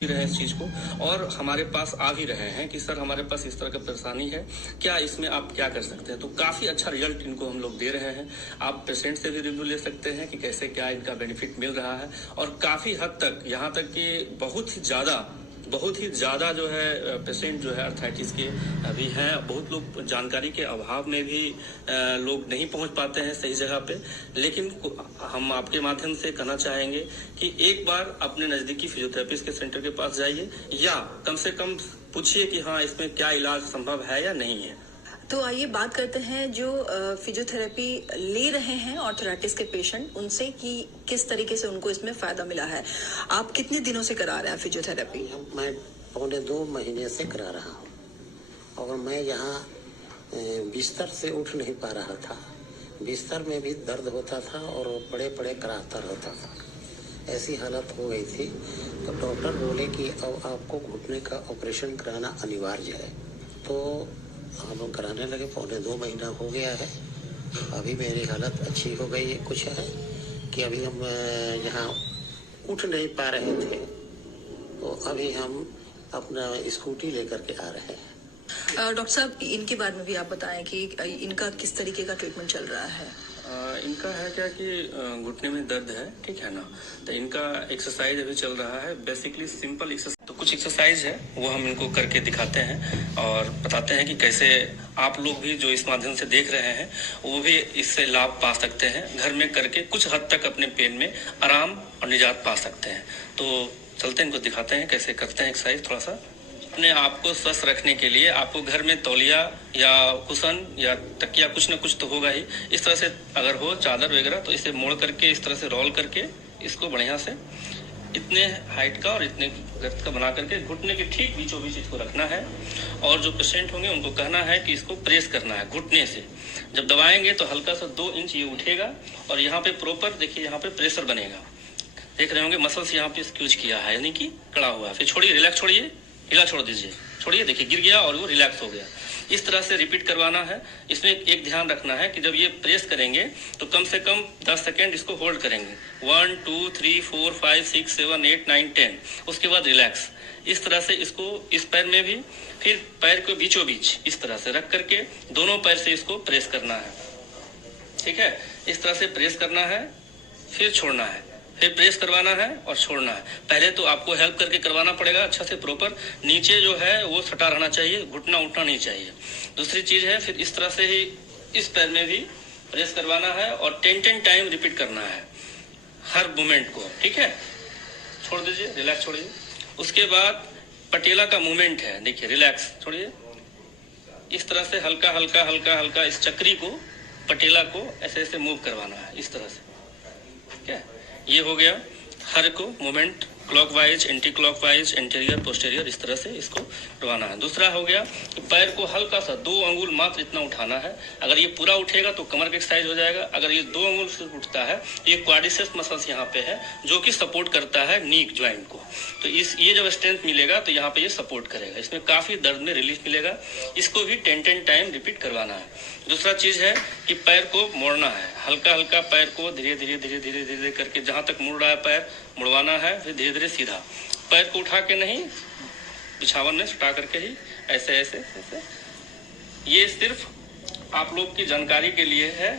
रहे इस चीज को और हमारे पास आ भी रहे हैं कि सर हमारे पास इस तरह का परेशानी है, क्या इसमें आप क्या कर सकते हैं। तो काफी अच्छा रिजल्ट इनको हम लोग दे रहे हैं। आप पेशेंट से भी रिव्यू ले सकते हैं कि कैसे क्या इनका बेनिफिट मिल रहा है और काफी हद तक यहाँ तक कि बहुत ही ज्यादा जो है पेशेंट जो है अर्थराइटिस के अभी हैं। बहुत लोग जानकारी के अभाव में भी लोग नहीं पहुंच पाते हैं सही जगह पे, लेकिन हम आपके माध्यम से कहना चाहेंगे कि एक बार अपने नजदीकी फिजियोथेरेपिस्ट के सेंटर के पास जाइए या कम से कम पूछिए कि हाँ इसमें क्या इलाज संभव है या नहीं है। तो आइए बात करते हैं जो फिजियोथेरेपी ले रहे हैं ऑर्थराइटिस के पेशेंट उनसे कि किस तरीके से उनको इसमें फायदा मिला है। आप कितने दिनों से करा रहे हैं फिजियोथेरेपी? मैं 2.25 महीने से करा रहा हूँ और मैं यहाँ बिस्तर से उठ नहीं पा रहा था। बिस्तर में भी दर्द होता था और पड़े पड़े कराहता रहता था। ऐसी हालत हो गई थी तो डॉक्टर बोले कि अब आपको घुटने का ऑपरेशन कराना अनिवार्य है। तो हम लोग कराने लगे। 2.25 महीना हो गया है। अभी मेरी हालत अच्छी हो गई है। कुछ है कि अभी हम यहाँ उठ नहीं पा रहे थे तो अभी हम अपना स्कूटी लेकर के आ रहे हैं। डॉक्टर साहब इनके बारे में भी आप बताएं कि इनका किस तरीके का ट्रीटमेंट चल रहा है। इनका है क्या कि घुटने में दर्द है, ठीक है ना, तो इनका एक्सरसाइज अभी चल रहा है। बेसिकली सिंपल एक्सरसाइज, तो कुछ एक्सरसाइज है वो हम इनको करके दिखाते हैं और बताते हैं कि कैसे आप लोग भी जो इस माध्यम से देख रहे हैं वो भी इससे लाभ पा सकते हैं। घर में करके कुछ हद तक अपने पेन में आराम और निजात पा सकते हैं। तो चलते हैं, इनको दिखाते हैं कैसे करते हैं एक्सरसाइज। थोड़ा सा अपने आप को स्वस्थ रखने के लिए आपको घर में तौलिया या कुशन या तकिया कुछ न कुछ तो होगा ही। इस तरह से अगर हो चादर वगैरह तो इसे मोड़ करके इस तरह से रोल करके इसको बढ़िया से इतने हाइट का और इतने गैप का बना करके घुटने के ठीक बीचों बीच इसको रखना है। और जो पेशेंट होंगे उनको कहना है कि इसको प्रेस करना है घुटने से। जब दबाएंगे तो हल्का सा 2 इंच ये उठेगा और यहाँ पे प्रॉपर देखिए यहाँ पे प्रेशर बनेगा। देख रहे होंगे मसल्स यहाँ पे स्क्यूज किया है यानी कि कड़ा हुआ है। फिर छोड़िए, रिलैक्स छोड़िए, हिला छोड़ दीजिए, छोड़िए, देखिए गिर गया और वो रिलैक्स हो गया। इस तरह से रिपीट करवाना है। इसमें एक ध्यान रखना है कि जब ये प्रेस करेंगे तो कम से कम 10 सेकेंड इसको होल्ड करेंगे। 1 2 3 4 5 6 7 8 9 10, उसके बाद रिलैक्स। इस तरह से इसको इस पैर में भी, फिर पैर के बीचों बीच इस तरह से रख करके दोनों पैर से इसको प्रेस करना है। ठीक है, इस तरह से प्रेस करना है, फिर छोड़ना है, फिर प्रेस करवाना है और छोड़ना है। पहले तो आपको हेल्प करके करवाना पड़ेगा अच्छा से प्रॉपर। नीचे जो है वो सटा रहना चाहिए, घुटना उठना नहीं चाहिए। दूसरी चीज है फिर इस तरह से ही इस पैर में भी प्रेस करवाना है और 10 टाइम रिपीट करना है हर मूवमेंट को। ठीक है, छोड़ दीजिए, रिलैक्स छोड़िए। उसके बाद पटेला का मूवमेंट है, देखिए रिलैक्स छोड़िए। इस तरह से हल्का हल्का हल्का हल्का इस चक्री को, पटेला को ऐसे ऐसे मूव करवाना है इस तरह से। ठीक है, ये हो गया हर को movement, clockwise, anti clockwise, anterior, posterior, इस तरह से इसको करवाना है। दूसरा हो गया कि पैर को हल्का सा 2 अंगुल मात्र इतना उठाना है। अगर ये पूरा उठेगा तो कमर का एक्सरसाइज हो जाएगा। अगर ये 2 अंगुल से उठता है तो ये क्वाड्रिसेप्स मसल्स यहाँ पे है जो कि सपोर्ट करता है नी ज्वाइंट को। तो ये जब स्ट्रेंथ मिलेगा तो यहाँ पे ये सपोर्ट करेगा। इसमें काफी दर्द में रिलीफ मिलेगा। इसको भी 10 टाइम रिपीट करवाना है। दूसरा चीज है कि पैर को मोड़ना है, हल्का हल्का पैर को धीरे धीरे धीरे धीरे धीरे करके जहां तक मुड़ रहा है पैर मुड़वाना है। फिर धीरे धीरे सीधा पैर को उठा के नहीं, बिछावन में सुटा करके ही ऐसे ऐसे ऐसे। ये सिर्फ आप लोग की जानकारी के लिए है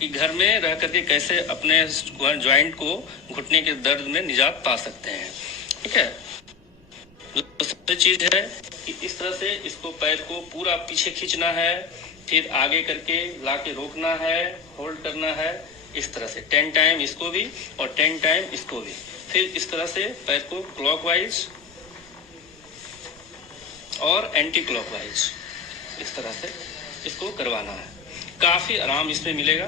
कि घर में रह करके कैसे अपने ज्वाइंट को, घुटने के दर्द में निजात पा सकते हैं। ठीक है, दूसरी चीज है कि इस तरह से इसको पैर को पूरा पीछे खींचना है, फिर आगे करके लाके रोकना है, होल्ड करना है इस तरह से 10 टाइम इसको भी और 10 टाइम इसको भी। फिर इस तरह से पैर को क्लॉकवाइज और एंटी क्लॉकवाइज इस तरह से इसको करवाना है। काफी आराम इसमें मिलेगा।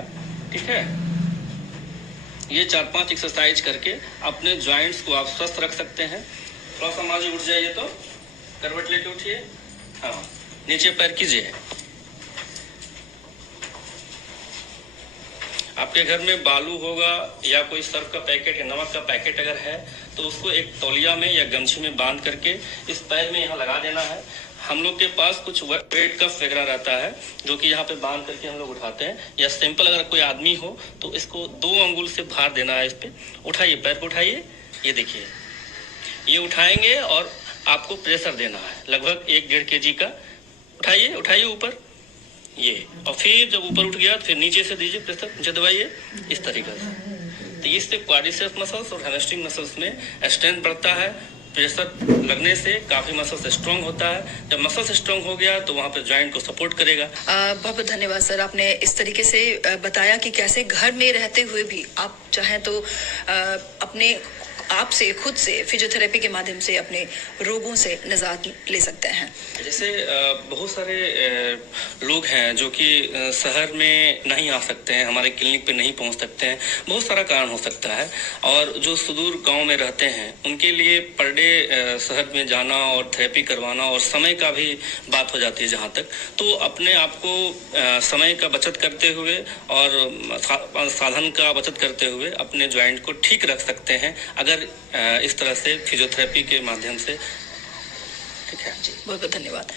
ठीक है, ये 4-5 एक्सरसाइज करके अपने ज्वाइंट्स को आप स्वस्थ रख सकते हैं। थोड़ा सा माजी उठ जाइए तो करवट लेके उठिए, हाँ नीचे पैर कीजिए। आपके घर में बालू होगा या कोई सर्फ का पैकेट या नमक का पैकेट अगर है तो उसको एक तौलिया में या गमछी में बांध करके इस पैर में यहाँ लगा देना है। हम लोग के पास कुछ वेट कफ वगैरह रहता है जो कि यहाँ पे बांध करके हम लोग उठाते हैं, या सिंपल अगर कोई आदमी हो तो इसको 2 अंगुल से भार देना है इस पे। उठाइए, पैर को उठाइए, ये देखिए ये उठाएंगे और आपको प्रेशर देना है लगभग 1-1.5 kg का। उठाइए ऊपर ये, और फिर जब ऊपर उठ गया तो फिर नीचे से दीजिए प्रेशर, नीचे दबाइए इस तरीके से। तो इससे क्वाड्रिसेप्स मसल्स और हैमस्ट्रिंग मसल्स में स्ट्रेंथ बढ़ता है। प्रेशर लगने से काफी मसल्स स्ट्रांग होता है। जब मसल्स स्ट्रांग हो गया तो वहाँ पे जॉइंट को सपोर्ट करेगा। बहुत बहुत धन्यवाद सर, आपने इस तरीके से बताया कि कैसे घर में रहते हुए भी आप चाहें तो अपने आप से खुद से फिजियोथेरेपी के माध्यम से अपने रोगों से निजात ले सकते हैं। जैसे बहुत सारे लोग हैं जो कि शहर में नहीं आ सकते हैं, हमारे क्लिनिक पे नहीं पहुंच सकते हैं, बहुत सारा कारण हो सकता है। और जो सुदूर गांव में रहते हैं उनके लिए पर डे शहर में जाना और थेरेपी करवाना और समय का भी बात हो जाती है जहाँ तक, तो अपने आप को समय का बचत करते हुए और साधन का बचत करते हुए अपने ज्वाइंट को ठीक रख सकते हैं अगर इस तरह से फिजियोथेरेपी के माध्यम से। ठीक है जी, बहुत बहुत धन्यवाद।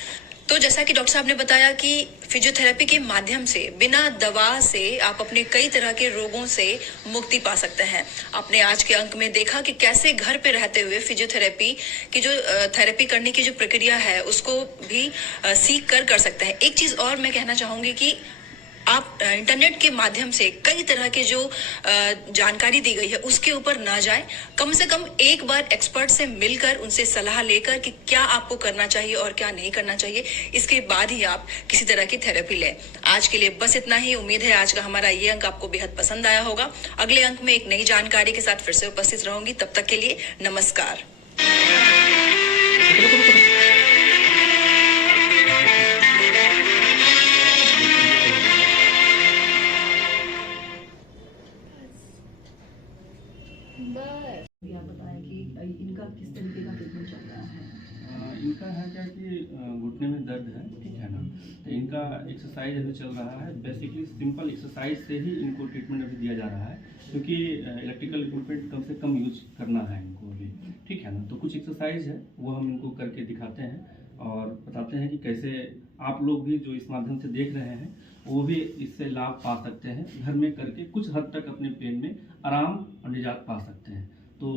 तो जैसा कि डॉक्टर साहब ने बताया कि फिजियोथेरेपी के माध्यम से बिना दवा से आप अपने कई तरह के रोगों से मुक्ति पा सकते हैं। आपने आज के अंक में देखा कि कैसे घर पे रहते हुए फिजियोथेरेपी की जो थेरेपी करने की जो प्रक्रिया है उसको भी सीख कर सकते हैं। एक चीज और मैं कहना चाहूंगी कि आप इंटरनेट के माध्यम से कई तरह के जो जानकारी दी गई है उसके ऊपर ना जाएं, कम से कम एक बार एक्सपर्ट से मिलकर उनसे सलाह लेकर कि क्या आपको करना चाहिए और क्या नहीं करना चाहिए, इसके बाद ही आप किसी तरह की थेरेपी लें। आज के लिए बस इतना ही। उम्मीद है आज का हमारा ये अंक आपको बेहद पसंद आया होगा। अगले अंक में एक नई जानकारी के साथ फिर से उपस्थित रहूंगी। तब तक के लिए नमस्कार। आप बताएं कि इनका किस तरीके का ट्रीटमेंट चल रहा है। इनका है क्या कि घुटने में दर्द है, ठीक है ना, तो इनका एक्सरसाइज अभी चल रहा है। बेसिकली सिंपल एक्सरसाइज से ही इनको ट्रीटमेंट अभी दिया जा रहा है, क्योंकि इलेक्ट्रिकल इक्विपमेंट कम से कम यूज करना है इनको अभी, ठीक है ना। तो कुछ एक्सरसाइज है वो हम इनको करके दिखाते हैं और बताते हैं कि कैसे आप लोग भी जो इस माध्यम से देख रहे हैं वो भी इससे लाभ पा सकते हैं। घर में करके कुछ हद तक अपने पेन में आराम और निजात पा सकते हैं। तो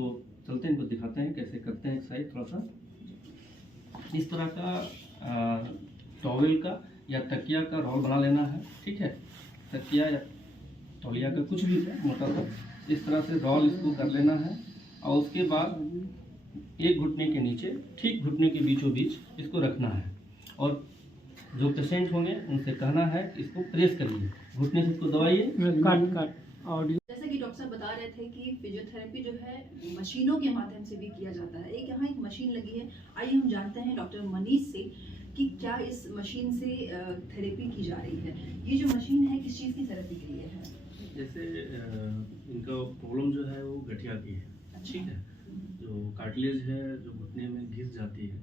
चलते हैं, इनको दिखाते हैं कैसे करते हैं एक्सरसाइज। थोड़ा सा इस तरह का टॉवेल का या तकिया का रोल बना लेना है, ठीक है। तकिया या तौलिया का कुछ भी है मोटा सा, इस तरह से रोल इसको कर लेना है और उसके बाद एक घुटने के नीचे, ठीक घुटने के बीचों बीच इसको रखना है और जो पेशेंट होंगे उनसे कहना है कि इसको प्रेस करिए, घुटने से इसको दबाइए। जैसा कि डॉक्टर साहब बता रहे थे कि फिजियोथेरेपी जो है मशीनों के माध्यम से भी किया जाता है। यहाँ एक मशीन लगी है, आइए हम जानते हैं डॉक्टर मनीष से कि क्या इस मशीन से थेरेपी की जा रही है। ये जो मशीन है किस चीज़ की थेरेपी के लिए है? जैसे इनका प्रॉब्लम जो है वो गठिया की है, ठीक है। जो कार्टिलेज है जो घुटने में घिस जाती है,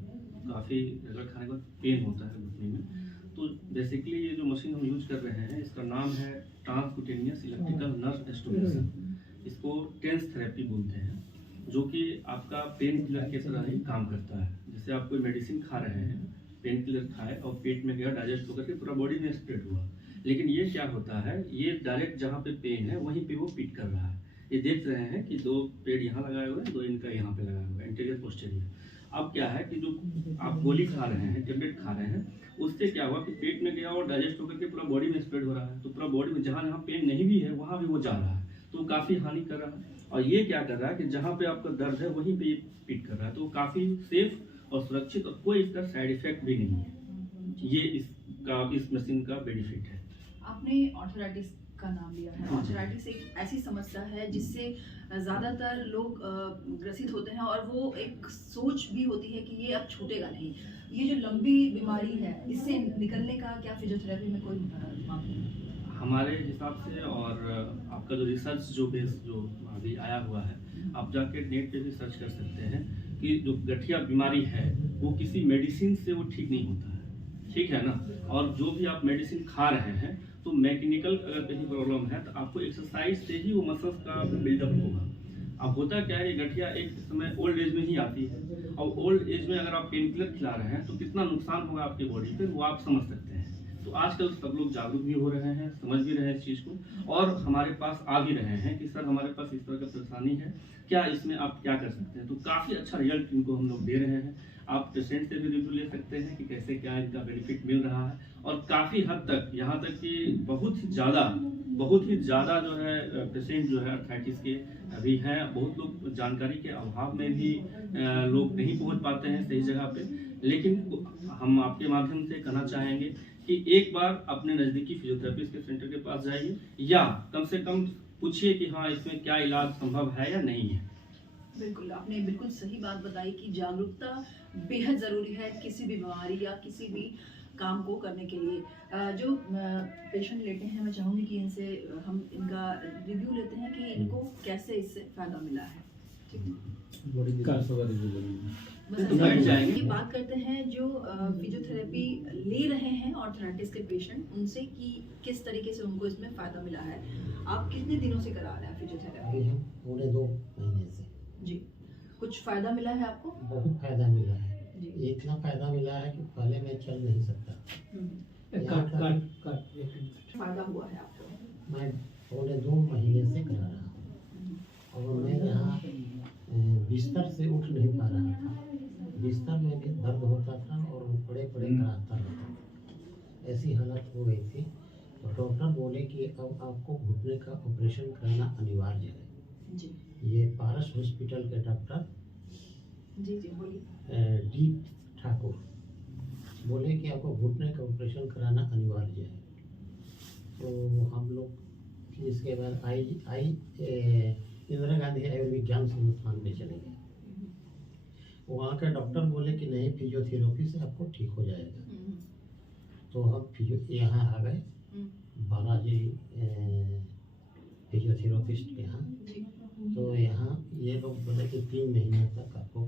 काफ़ी रगड़ खाने के बाद पेन होता है घुटने में। तो बेसिकली ये जो मशीन हम यूज कर रहे हैं इसका नाम है ट्रांसक्यूटेनियस इलेक्ट्रिकल नर्व स्टिमुलेशन। इसको टेंस थेरेपी बोलते हैं, जो कि आपका पेन किलर की तरह ही काम करता है। जैसे आप कोई मेडिसिन खा रहे हैं, पेन किलर खाए और पेट में गया, डाइजेस्ट होकर के पूरा बॉडी में स्प्रेड हुआ, लेकिन ये क्या होता है, ये डायरेक्ट जहाँ पे पेन है वहीं पे वो पिट कर रहा है। ये देख रहे हैं कि 2 पेड़ यहाँ लगाए हुए हैं, 2 इनका यहाँ पे लगाया हुआ है, इंटीरियर पोस्टीरियर। अब क्या है कि जो आप गोली खा रहे हैं, टेबलेट खा रहे हैं, उससे क्या हुआ कि पेट में गया और डाइजेस्ट होकर के पूरा बॉडी में स्प्रेड हो रहा है। तो पूरा बॉडी में जहाँ जहाँ पेन नहीं भी है वहाँ भी वो जा रहा है, तो काफ़ी हानि कर रहा है। और ये क्या कर रहा है कि जहाँ पे आपका दर्द है वहीं पे ये पिट कर रहा है, तो काफ़ी सेफ और सुरक्षित और कोई इसका साइड इफेक्ट भी नहीं है। ये इस मशीन का बेनिफिट है। आपने ऑर्थराइटिस का नाम लिया है। ऑर्थराइटिस एक ऐसी समस्या है जिससे ज़्यादातर लोग ग्रसित होते हैं और वो एक सोच भी होती है कि ये अब छूटेगा नहीं। ये जो लंबी बीमारी है इससे निकलने का क्या फिजियोथेरेपी में कोई हमारे हिसाब से, और आपका जो रिसर्च जो बेस जो अभी आया हुआ है, आप जाके नेट पे भी सर्च कर सकते हैं कि जो गठिया बीमारी है वो किसी मेडिसिन से वो ठीक नहीं होता है, ठीक है ना। और जो भी आप मेडिसिन खा रहे हैं तो मैकेनिकल अगर कहीं प्रॉब्लम है तो आपको एक्सरसाइज से ही वो मसल्स का बिल्डअप होगा। अब होता क्या है, गठिया एक समय ओल्ड एज में ही आती है और ओल्ड एज में अगर आप पेन किलर खिला रहे हैं तो कितना नुकसान होगा आपके बॉडी पे वो आप समझ सकते हैं। तो आजकल सब लोग जागरूक भी हो रहे हैं, समझ भी रहे हैं इस चीज़ को, और हमारे पास आ भी रहे हैं कि सर हमारे पास इस तरह का परेशानी है, क्या इसमें आप क्या कर सकते हैं। तो काफ़ी अच्छा रिजल्ट इनको हम लोग दे रहे हैं। आप पेशेंट से भी रिव्यू ले सकते हैं कि कैसे क्या इनका बेनिफिट मिल रहा है, और काफ़ी हद तक यहाँ तक कि बहुत ही ज़्यादा जो है पेशेंट जो है आर्थराइटिस के अभी हैं। बहुत लोग जानकारी के अभाव में भी लोग नहीं पहुंच पाते हैं सही जगह पे, लेकिन हम आपके माध्यम से कहना चाहेंगे कि एक बार अपने नज़दीकी फिजियोथेरेपिस्ट के सेंटर के पास जाइए, या कम से कम पूछिए कि हाँ इसमें क्या इलाज संभव है या नहीं है। बिल्कुल, आपने बिल्कुल सही बात बताई कि जागरूकता बेहद ज़रूरी है किसी भी बीमारी या किसी भी काम को करने के लिए। जो पेशेंट लेते हैं, मैं चाहूँगी कि इनसे हम इनका रिव्यू लेते हैं कि इनको कैसे इससे फ़ायदा मिला है। ठीक है, ये बात करते हैं जो फिजियोथेरेपी ले रहे हैं ऑर्थराइटिस के पेशेंट, उनसे कि किस तरीके से उनको इसमें फ़ायदा मिला है। आप कितने दिनों से करा रहे हैं फिजियोथेरेपी? अभी हम पूरे 2 महीने से। जी, कुछ फ़ायदा मिला है आपको? बहुत फायदा मिला है। जी। इतना फायदा मिला है कि पहले मैं चल नहीं सकता। फ़ायदा हुआ है आपको? मैं पूरे 2 महीने से करा रहा हूँ, और मैं यहाँ बिस्तर से उठ नहीं पा रहा था। बिस्तर में भी दर्द होता था और बड़े कराहता रहता था। ऐसी हालत हो गई थी, तो डॉक्टर बोले कि अब आपको घुटने का ऑपरेशन कराना अनिवार्य है। जी ये पारस हॉस्पिटल के डॉक्टर जी बोलिए। डी ठाकुर बोले कि आपको घुटने का ऑपरेशन कराना अनिवार्य है। तो हम लोग इसके बाद इंदिरा गांधी आयुर्विज्ञान संस्थान में चले गए। वहाँ के डॉक्टर बोले कि नहीं, फिजियोथेरेपी से आपको ठीक हो जाएगा। तो हम यहाँ आ गए बालाजी फिजियोथेरेपिस्ट के यहाँ। तो यहाँ ये लोग बोले कि 3 महीने तक आपको